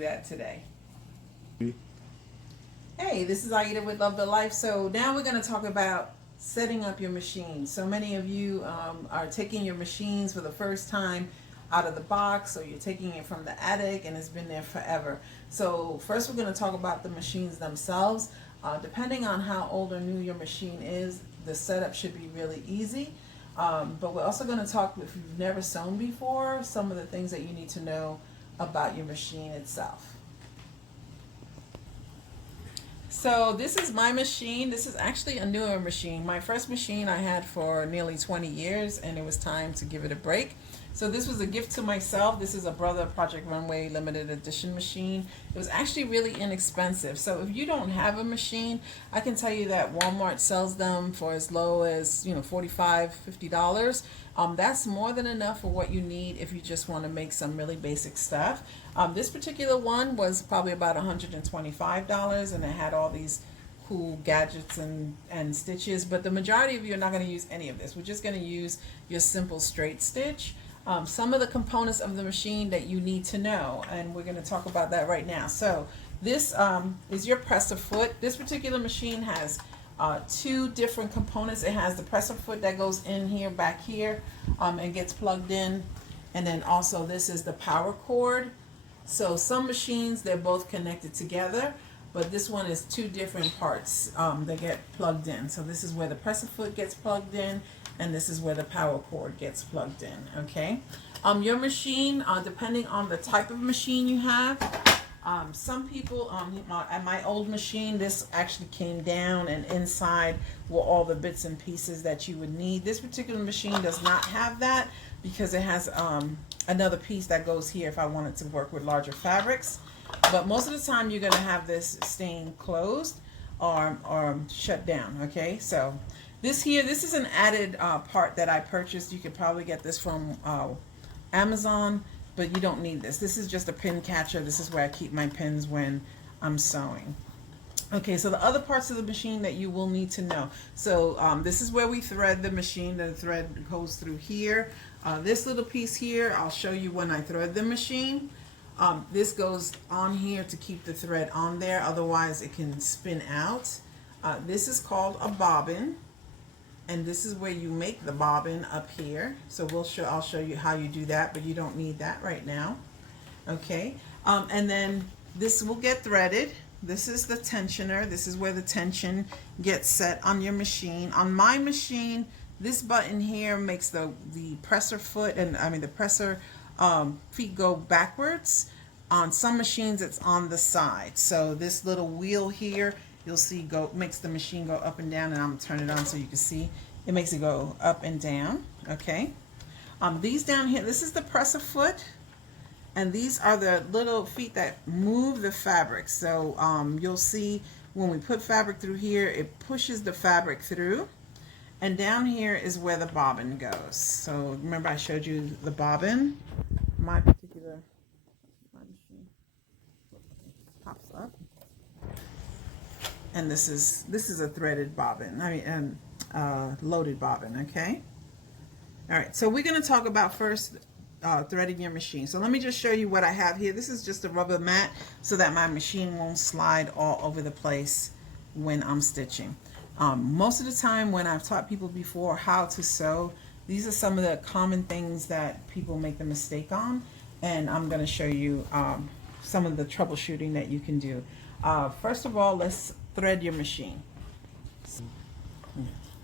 That today. Hey, this is Aida with Love the Life. So now we're going to talk about setting up your machine. So many of you are taking your machines for the first time out of the box, or you're taking it from the attic and it's been there forever. So first we're going to talk about the machines themselves. Depending on how old or new your machine is, the setup should be really easy. But we're also going to talk, if you've never sewn before, some of the things that you need to know about your machine itself. So this is my machine. This is actually a newer machine. My first machine I had for nearly 20 years, and it was time to give it a break. So this was a gift to myself. This is a Brother Project Runway limited edition machine. It was actually really inexpensive. So if you don't have a machine, I can tell you that Walmart sells them for as low as, $45, $50. That's more than enough for what you need if you just want to make some really basic stuff. This particular one was probably about $125, and it had all these cool gadgets and stitches, but the majority of you are not going to use any of this. We're just going to use your simple straight stitch. Some of the components of the machine that you need to know, and we're going to talk about that right now. So this is your presser foot. This particular machine has two different components. It has the presser foot that goes in here, back here, and gets plugged in, and then also this is the power cord. So some machines, they're both connected together, but this one is two different parts that get plugged in. So this is where the presser foot gets plugged in, and this is where the power cord gets plugged in. Okay. Your machine, depending on the type of machine you have, some people, at my old machine, this actually came down, and inside were all the bits and pieces that you would need. This particular machine does not have that, because it has another piece that goes here if I wanted to work with larger fabrics. But most of the time you're going to have this staying closed or shut down. Okay, so this is an added part that I purchased. You could probably get this from Amazon, but you don't need this. This is just a pin catcher. This is where I keep my pins when I'm sewing. Okay, so the other parts of the machine that you will need to know. So this is where we thread the machine. The thread goes through here. This little piece here, I'll show you when I thread the machine. This goes on here to keep the thread on there, otherwise it can spin out. This is called a bobbin, and this is where you make the bobbin up here. So I'll show you how you do that, but you don't need that right now. Okay, and then this will get threaded. This is the tensioner. This is where the tension gets set on your machine. On my machine, this button here makes the presser foot, and the presser feet go backwards. On some machines it's on the side. So this little wheel here, you'll see, makes the machine go up and down, and I'm gonna turn it on so you can see. It makes it go up and down. Okay. These down here, this is the presser foot, and these are the little feet that move the fabric. So you'll see when we put fabric through here, it pushes the fabric through. And down here is where the bobbin goes. So remember I showed you the bobbin? My machine pops up. And this is a threaded bobbin. Loaded bobbin, okay? All right, so we're gonna talk about first threading your machine. So let me just show you what I have here. This is just a rubber mat so that my machine won't slide all over the place when I'm stitching. Most of the time when I've taught people before how to sew, these are some of the common things that people make the mistake on, and I'm going to show you some of the troubleshooting that you can do. First of all, let's thread your machine.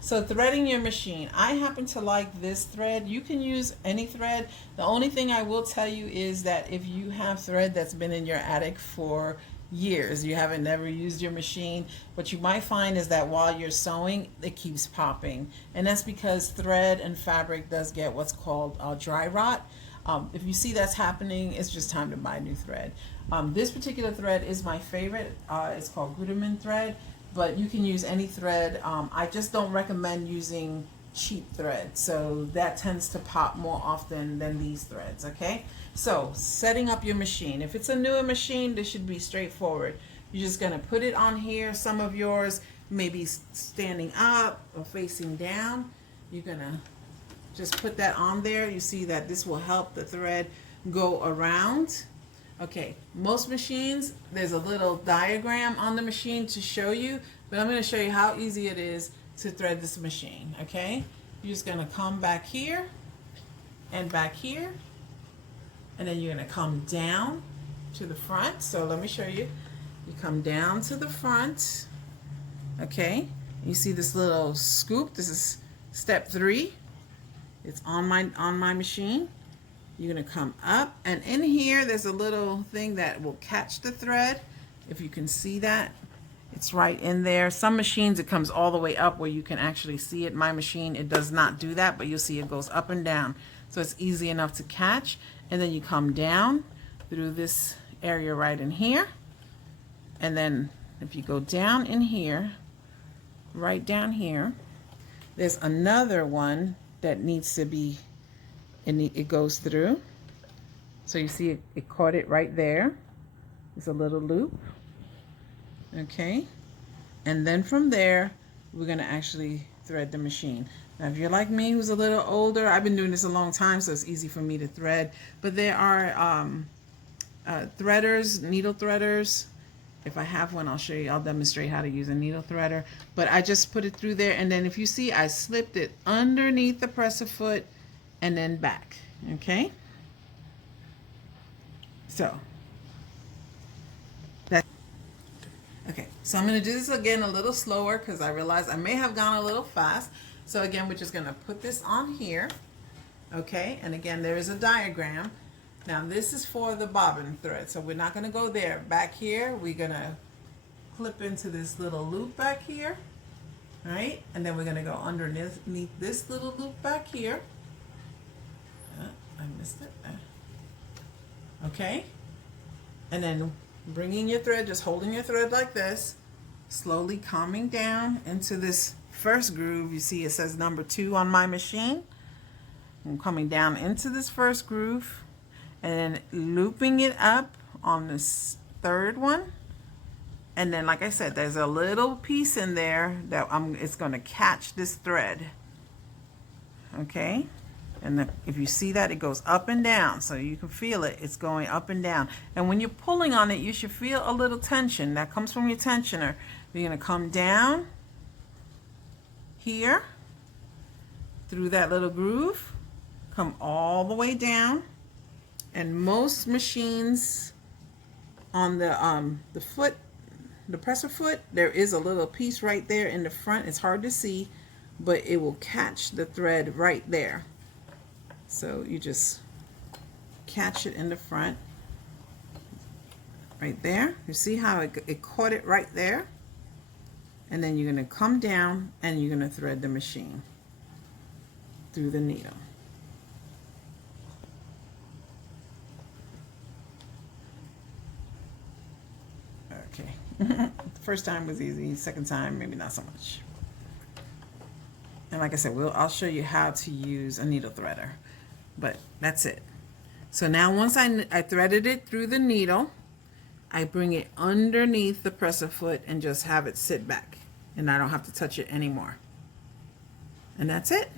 So threading your machine, I happen to like this thread. You can use any thread. The only thing I will tell you is that if you have thread that's been in your attic for years, you haven't never used your machine, what you might find is that while you're sewing, it keeps popping, and that's because thread and fabric does get what's called dry rot. If you see that's happening, it's just time to buy new thread. This particular thread is my favorite. It's called Gutermann thread, but you can use any thread. I just don't recommend using cheap thread, so that tends to pop more often than these threads. Okay, so setting up your machine. If it's a newer machine, this should be straightforward. You're just going to put it on here. Some of yours may be standing up or facing down. You're going to just put that on there. You see that this will help the thread go around. Okay, most machines, there's a little diagram on the machine to show you, but I'm going to show you how easy it is to thread this machine, okay? You're just going to come back here and back here, and then you're going to come down to the front. So let me show you. You come down to the front, okay? You see this little scoop? This is step 3. It's on my machine. You're going to come up, and in here there's a little thing that will catch the thread. If you can see that, it's right in there. Some machines it comes all the way up where you can actually see it. My machine, it does not do that, but you'll see it goes up and down. So it's easy enough to catch. And then you come down through this area right in here. And then if you go down in here, right down here, there's another one that needs to be, and it goes through. So you see it caught it right there. It's a little loop. Okay. And then from there, we're going to actually thread the machine. Now, if you're like me, who's a little older, I've been doing this a long time, so it's easy for me to thread. But there are threaders, needle threaders. If I have one, I'll show you. I'll demonstrate how to use a needle threader. But I just put it through there, and then if you see, I slipped it underneath the presser foot and then back, okay? So, that's, okay, so I'm gonna do this again a little slower because I realize I may have gone a little fast. So again, we're just gonna put this on here, okay? And again, there is a diagram. Now this is for the bobbin thread, so we're not gonna go there. Back here, we're gonna clip into this little loop back here, right? And then we're gonna go underneath this little loop back here. I missed it. Okay. And then bringing your thread, just holding your thread like this, slowly coming down into this first groove. You see it says number 2 on my machine. I'm coming down into this first groove and then looping it up on this third one. And then, like I said, there's a little piece in there that it's going to catch this thread. Okay. And if you see that, it goes up and down, so you can feel it. It's going up and down. And when you're pulling on it, you should feel a little tension. That comes from your tensioner. You're going to come down here through that little groove, come all the way down. And most machines on the foot, the presser foot, there is a little piece right there in the front. It's hard to see, but it will catch the thread right there. So you just catch it in the front, right there. You see how it caught it right there? And then you're going to come down and you're going to thread the machine through the needle. Okay. The first time was easy, second time maybe not so much. And like I said, I'll show you how to use a needle threader. But that's it. So now once I threaded it through the needle, I bring it underneath the presser foot and just have it sit back. And I don't have to touch it anymore. And that's it.